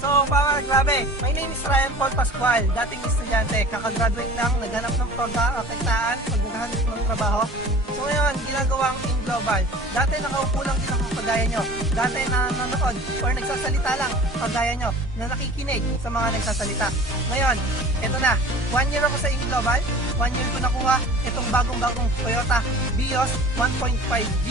So, grabe. My name is Ryan Paul Pascual, dating estudyante. Kakagraduate lang, naghanap ng pagkakakitaan, paghanap ng trabaho. So ngayon, ginagawang in global. Dati nakaupo lang din ako kagaya nyo. Dati nanonood or nagsasalita lang kagaya nyo na nakikinig sa mga nagsasalita. Ngayon, eto na. 1 year ako sa in global. 1 year ko nakuha itong bagong-bagong Toyota Vios 1.5G.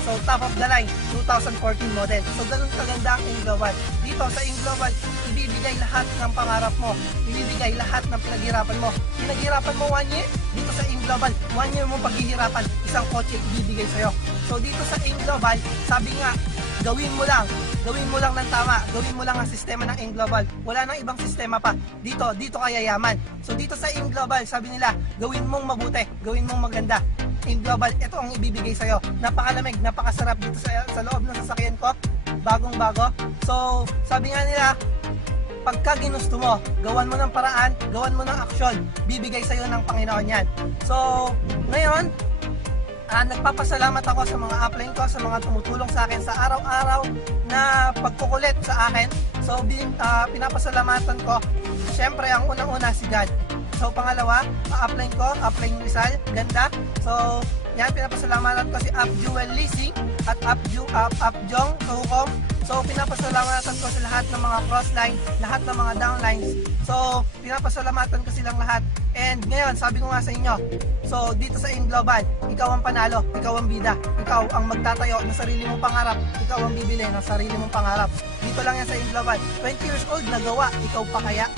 So, top of the line, 2014 model. So, ganun kaganda ang in-global. Dito sa in-global, ibibigay lahat ng pangarap mo. Ibibigay lahat ng pinaghirapan mo. Pinaghirapan mo 1 year, dito sa in-global, 1 year mo paghihirapan, isang kotse ibibigay sa'yo. So, dito sa in-global, sabi nga, gawin mo lang ng tama, gawin mo lang ang sistema ng in-global. Wala nang ibang sistema pa. Dito ka yayaman. So, dito sa in-global, sabi nila, gawin mong mabuti, gawin mong maganda. In global, ito ang ibibigay sa'yo. Napakalamig, napakasarap dito sa loob ng sasakyan ko. Bagong-bago. So, sabi nga nila, pagka ginusto mo, gawan mo ng paraan, gawan mo ng aksyon, bibigay sa'yo ng Panginoon yan. So, ngayon, nagpapasalamat ako sa mga upline ko, sa mga tumutulong sa akin sa araw-araw na pagkukulit sa akin. So, pinapasalamatan ko, syempre, ang unang-una si God. So, pangalawa, upline ko, upline Rizal, ganda. So, yan, pinapasalamatan ko si Jewel Leasing at Jong Tuhukom. So, pinapasalamatan ko sa lahat ng mga crossline, lahat ng mga downlines. So, pinapasalamatan ko silang lahat. And ngayon, sabi ko nga sa inyo, so, dito sa in-global, ikaw ang panalo, ikaw ang bida, ikaw ang magtatayo ng sarili mong pangarap, ikaw ang bibili ng sarili mong pangarap. Dito lang yan sa in-global. 20 years old, nagawa, ikaw pa kaya?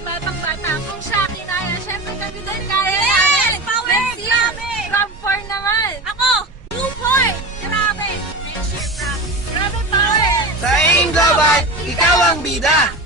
Batang-bata, kung siya kinaya, syempre kami din kaya namin. Power! Grabe! From 4 naman. Ako! 2-4! Grabe! Friendship, grabe! Grabe, power! Sa in-global, ikaw ang bida!